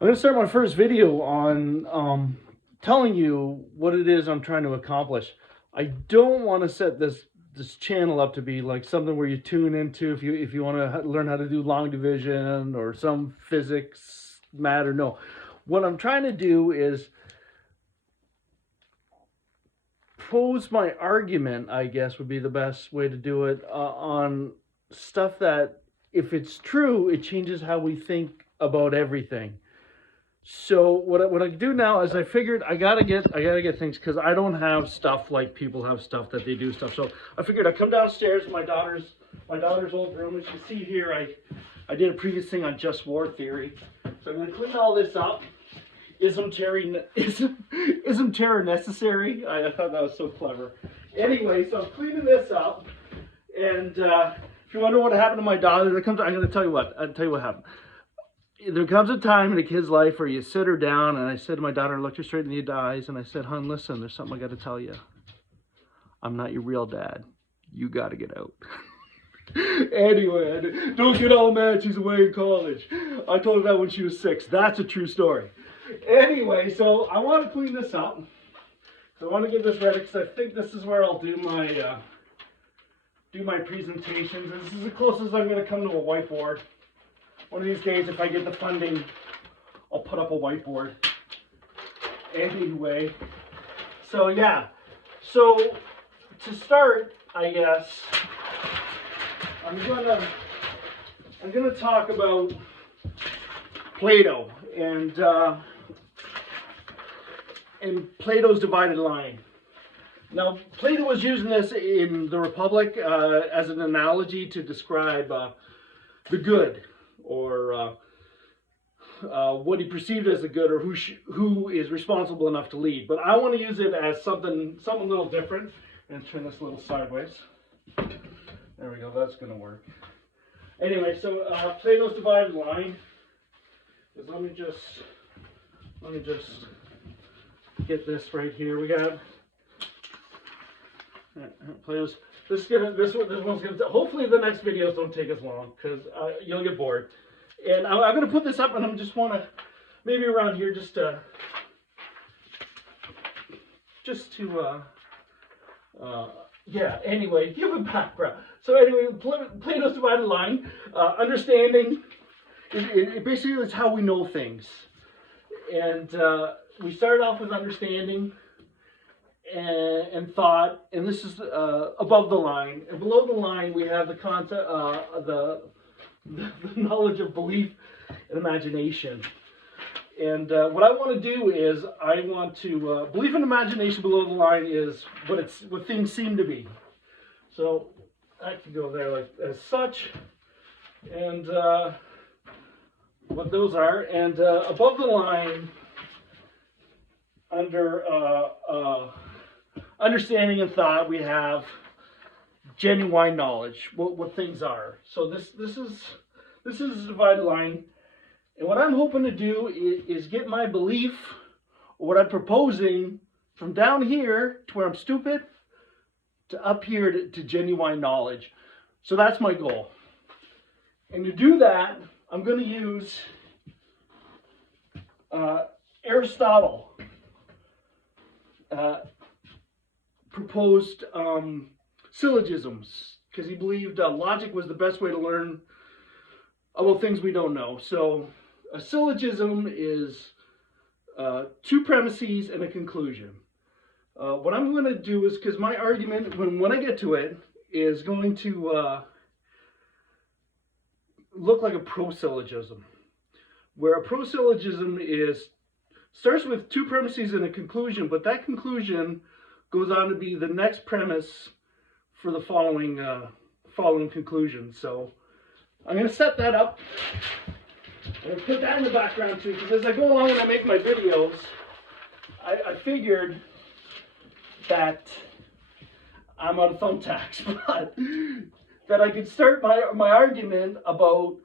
I'm going to start my first video on telling you what it is I'm trying to accomplish. I don't want to set this channel up to be like something where you tune into if you want to learn how to do long division or some physics matter. No, what I'm trying to do is pose my argument, I guess would be the best way to do it, on stuff that, if it's true, it changes how we think about everything. So what I do now is I figured I gotta get things because I don't have stuff like people have stuff that they do stuff. So I figured I'd come downstairs to my daughter's old room. As you see here, I did a previous thing on just war theory. So I'm gonna clean all this up. Ism terror necessary? I thought that was so clever. Anyway, so I'm cleaning this up, and if you wonder what happened to my daughter, I'm going to tell you what. I'll tell you what happened. There comes a time in a kid's life where you sit her down, and I said to my daughter, I looked her straight in the eyes, and I said, "Hon, listen, there's something I got to tell you. I'm not your real dad. You got to get out." Anyway, don't get all mad. She's away in college. I told her that when she was 6. That's a true story. Anyway, so I want to clean this up. So I want to get this ready because I think this is where I'll do my presentations. This is the closest I'm going to come to a whiteboard. One of these days, if I get the funding, I'll put up a whiteboard. Anyway, so yeah. So to start, I guess I'm gonna talk about Plato and Plato's divided line. Now, Plato was using this in the Republic as an analogy to describe the good, or what he perceived as the good, or who is responsible enough to lead. But I want to use it as something a little different. And turn this a little sideways. There we go. That's going to work. Anyway, so Plato's divided line is, let me just get this right here. We got Plato's. This one's gonna. Hopefully, the next videos don't take as long because you'll get bored. And I'm gonna put this up, and I just want to maybe around here just to yeah. Anyway, give a background. So anyway, Plato's divided line, understanding. It basically is how we know things, and we started off with understanding and thought, and this is above the line, and below the line we have the concept, the knowledge of belief and imagination. And what I want to do is I want to belief and imagination below the line is what things seem to be. So I can go there like as such, and what those are, and above the line under understanding and thought, we have genuine knowledge, what things are. So this is a divided line, and what I'm hoping to do is get my belief, or what I'm proposing, from down here to where I'm stupid to up here to genuine knowledge. So that's my goal. And to do that, I'm going to use Aristotle. Proposed syllogisms, because he believed logic was the best way to learn about things we don't know. So a syllogism is 2 premises and a conclusion. What I'm going to do is, because my argument, when I get to it, is going to look like a prosyllogism, where a prosyllogism starts with 2 premises and a conclusion, but that conclusion goes on to be the next premise for the following conclusion. So I'm going to set that up. I'm going to put that in the background too, because as I go along and I make my videos, I figured that I'm out of thumbtacks, but that I could start my argument about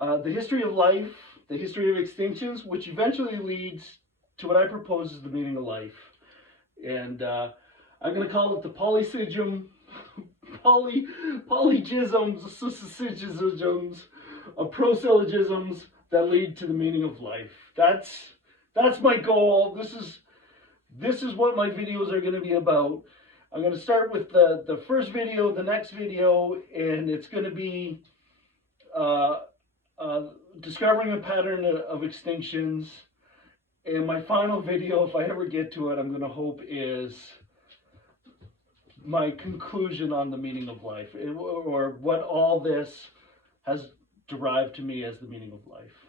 the history of life, the history of extinctions, which eventually leads to what I propose is the meaning of life. And I'm going to call it the polysyllogisms of prosyllogisms, that lead to the meaning of life. That's my goal. This is what my videos are going to be about. I'm going to start with the first video, the next video, and it's going to be discovering a pattern of extinctions. And my final video, if I ever get to it, I'm going to hope is my conclusion on the meaning of life, or what all this has derived to me as the meaning of life.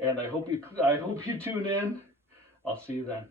And I hope you tune in. I'll see you then.